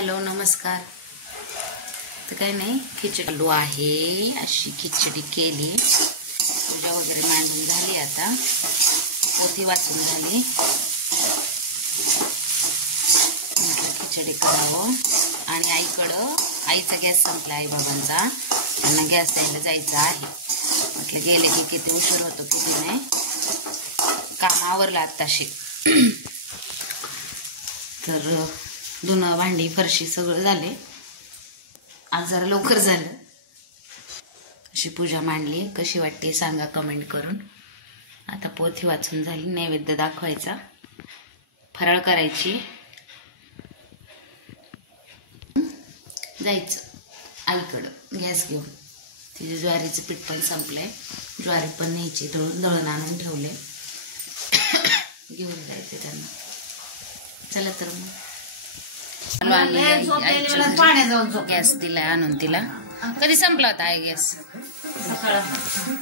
Hello नमस्कार. तर काही नाही, खिचडी चालू आहे. अशी खिचडी केली, पूजा वगैरे मांडून झाली, आता पोथी वाचून झाली. म्हटलं खिचडी करावं. आणि आईचा गॅस संपला, आई बाबांचा. त्यांना गॅस द्यायला जायचं आहे. म्हटलं गेले की किती उशीर होतो किती नाही. काम आवरलं आत्ताशी. तर धुणं भांडी फरशी सगळं झाले. आज जरा लवकर झालं. अशी पूजा मांडली. कशी वाटते सांगा कमेंट करून. आता पोथी वाचून झाली, नैवेद्य दाखवायचा, फराळ करायची, जायचं आईकडं गॅस घेऊन. तिचे ज्वारीचं पीठ पण संपलंय, ज्वारी पण न्यायची, दळण आणून ठेवले, घेऊन जायचे त्यांना. चला तर मग गॅस दिलाय आणून तिला. कधी संपला होता आई गॅस?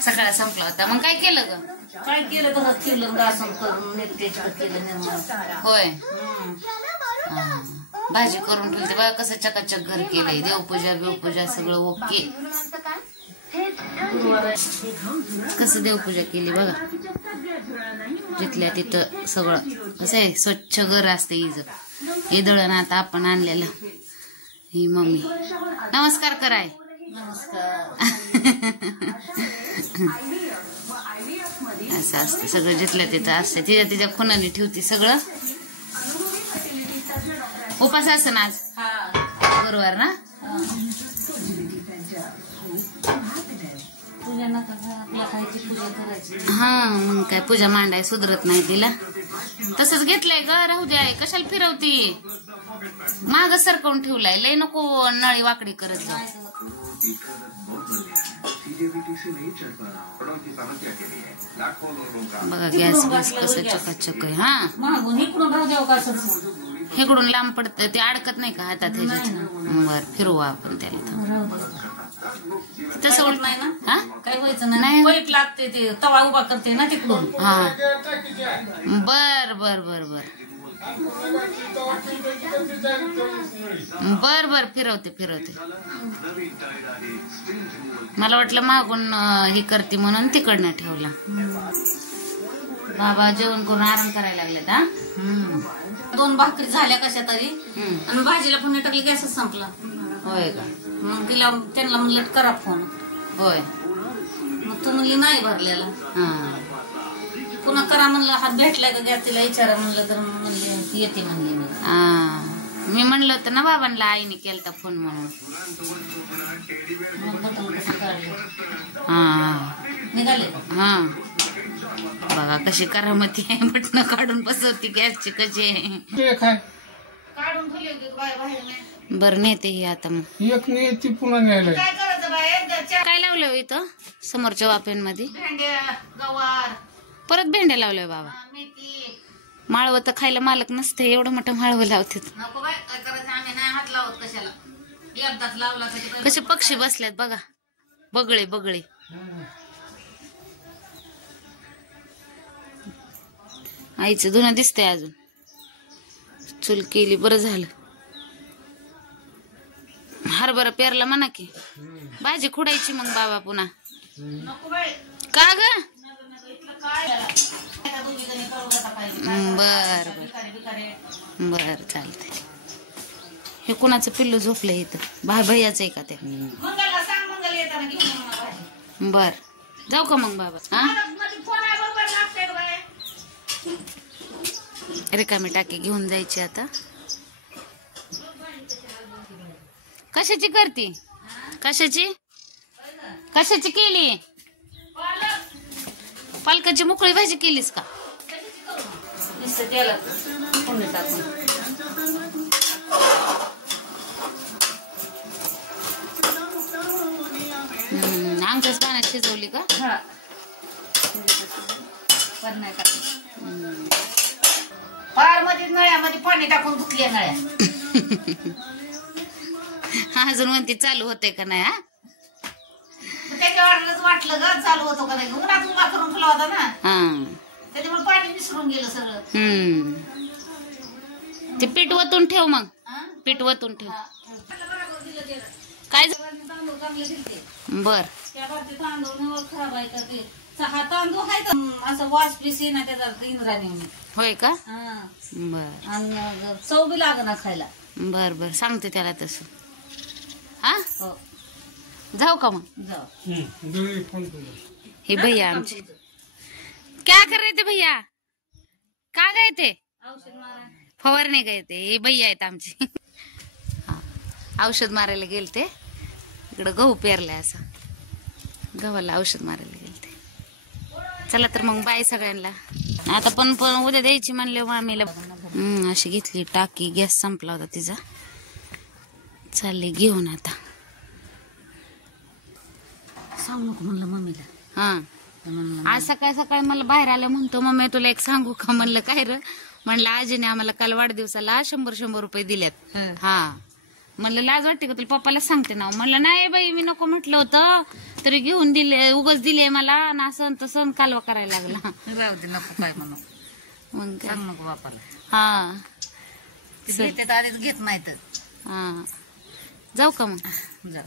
सकाळ संपला होता. मग काय केलं ग? काय केलं का केलं रासन करून केलं. होय, भाजी करून ठेवते बघा. कसं चकाचक घर केलंय. देवपूजा सगळं ओके. कसं देवपूजा केली बघा. जिथल्या तिथं सगळं कसं आहे, स्वच्छ घर असते हिचं. हे दळण आता आपण आणलेलं. ही मम्मी नमस्कार कराय. नमस्कार. असं असतं सगळं, जिथल्या तिथं असते. तिच्या खुनाने ठेवती सगळं. उपास असं ना आज गुरुवार ना. हा, मग काय पूजा मांडाय सुधरत नाही तिला. तसंच घेतलंय ग. राहू द्या, कशाला फिरवती. माग सरकवून ठेवलाय. लय नको नळी वाकडी करत जाऊ. बघा गॅस कसं चकाचक आहे. हा, इकडून लांब पडत ते, अडकत नाही का हातात ह्याच्यात. बर फिरवा आपण त्याला. तसं होत नाही ना. हा, काही व्हायचं नाही. वाईट लागते ते, तवा उभा करते ना तिकडून. हा, बर बर बर बर बर बर फिरवते. मला वाटलं मागून हे करते म्हणून तिकडनं ठेवला. बाबा जेवण करून आराम करायला लागलेत. हा, 2 भाकरी झाल्या कशा तरी, आणि भाजीला पुन्हा टाकली, गॅसच संपला. होय का? मग त्यांना म्हणलं करा फोन. होय, मग तू म्हणली नाही भरलेला. हा, पुन्हा करा म्हणलं, हात भेटलाय का गॅस तिला विचारा म्हणलं, तर म्हणले येते म्हणले. मी म्हणलं होतं ना बाबांना, आईने केलता फोन म्हणून. मग बटन कसं काढलं. हा, निघाले. हा, बघा कशी करामती आहे. बटन काढून बसवती गॅसची. कशी आहे काढून ठेवली होती बाहेर. बरं नेते ही आता. मग एक नेती पुन्हा न्यायला. काय करायचं बाहेर? काय लावलं इथं समोरच्या वाफ्यांमध्ये? भेंड्या, गवार, परत भेंड्या लावल्या बाबा. मेथी. माळवं तर खायला मालक नसते, एवढं मोठं माळवं लावतात. नको बाय, काय करायचं, आम्ही नाही हात लावत कशाला. एकदाच लावला तरी. कसे पक्षी बसल्यात बघा. बगळे. आईचं धुणं दिसतंय अजून. चूल केली, बरं झालं. हरभरा पेरला म्हणा की. भाजी खुडायची मग बाबा पुन्हा. नको बाय. का ग? बर चालतंय. हे कुणाचं पिल्लू झोपलंय इथं? भैयाच आहे का ते? मंगलला सांग, मंगल येताना घेऊन. बर, जाऊ का मग बाबा? हा, फोन आहे बरोबर लागतंय का बाय? रिकामी टाकी घेऊन जायची आता. कशाची करती? कशाची केली? पालकाची मोकळी भाजी केलीस का? नुसतं त्याला फोडणी टाकून. आमच्याच पाण्यात शिजवली का? हा, पण नाही टाकून. फार मध्ये नळ्यामध्ये पाणी टाकून धुतल्या नळ्या. अजून म्हणते चालू होते का नाही? हा, त्याच्या वाटलं ग चालू होतो का नाही. उन्हात उभा करून ठेवला होता ना, त्याच्यामुळे पाणी विसरून गेलं सगळं. ते पीठ वतून ठेव मग. पीठ वतून ठेव. काय बर तांदूळ खराब आहे का ते हा तांदूळ आहे असं वास पीस ना त्याचा इंद्राणी होय का बर आणि चव बी लागना खायला. बर बर सांगते त्याला तसं. हा हो जाऊ का मग. जाऊ हे भैया आमचे क्या कर रहे थे भैया का गए थे औषध मारा फवारणी गए थे. हे भैया आहेत आमचे. हा औषध मारायला गेलते इकडं गहू पेरलाय असं गव्हाला औषध मारायला गेलते. चला तर मग बाय सगळ्यांना. आता पण उद्या द्यायची म्हणले मामीला. अशी घेतली टाकी गॅस संपला होता तिचा चालले घेऊन आता. सांगू म्हणलं मम्मीला. हा आज सकाळी सकाळी मला बाहेर आलं म्हणतो मम्मी तुला एक सांगू का म्हणलं काय र म्हणलं आजीने आम्हाला काल वाढदिवसाला 100 रुपये दिल्यात. हा म्हणलं लाज वाटते का तुला पप्पाला सांगते ना. म्हणलं नाही बाई मी नको म्हटलं होतं तरी घेऊन दिले उगाच दिले मला आणि असं तसं कालवा करायला लागला. राहू दे नको काय म्हणू मग काय. सांग नको बापाला. हा घेतात आधीच घेत नाही तर. हा जाऊ का मग. जाऊ